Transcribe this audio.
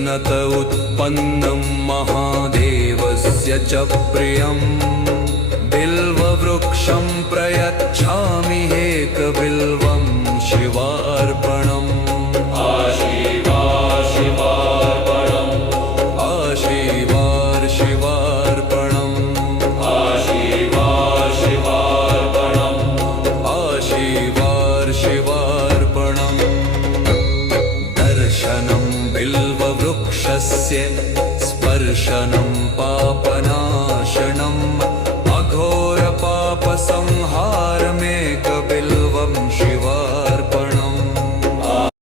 सनत उत्पन्नं महादेवस्य च प्रियम् बिल्ववृक्षं प्रयच्छामि एकबिल्वं शिवार्पणम् दर्शनं बिल्ववृक्षस्य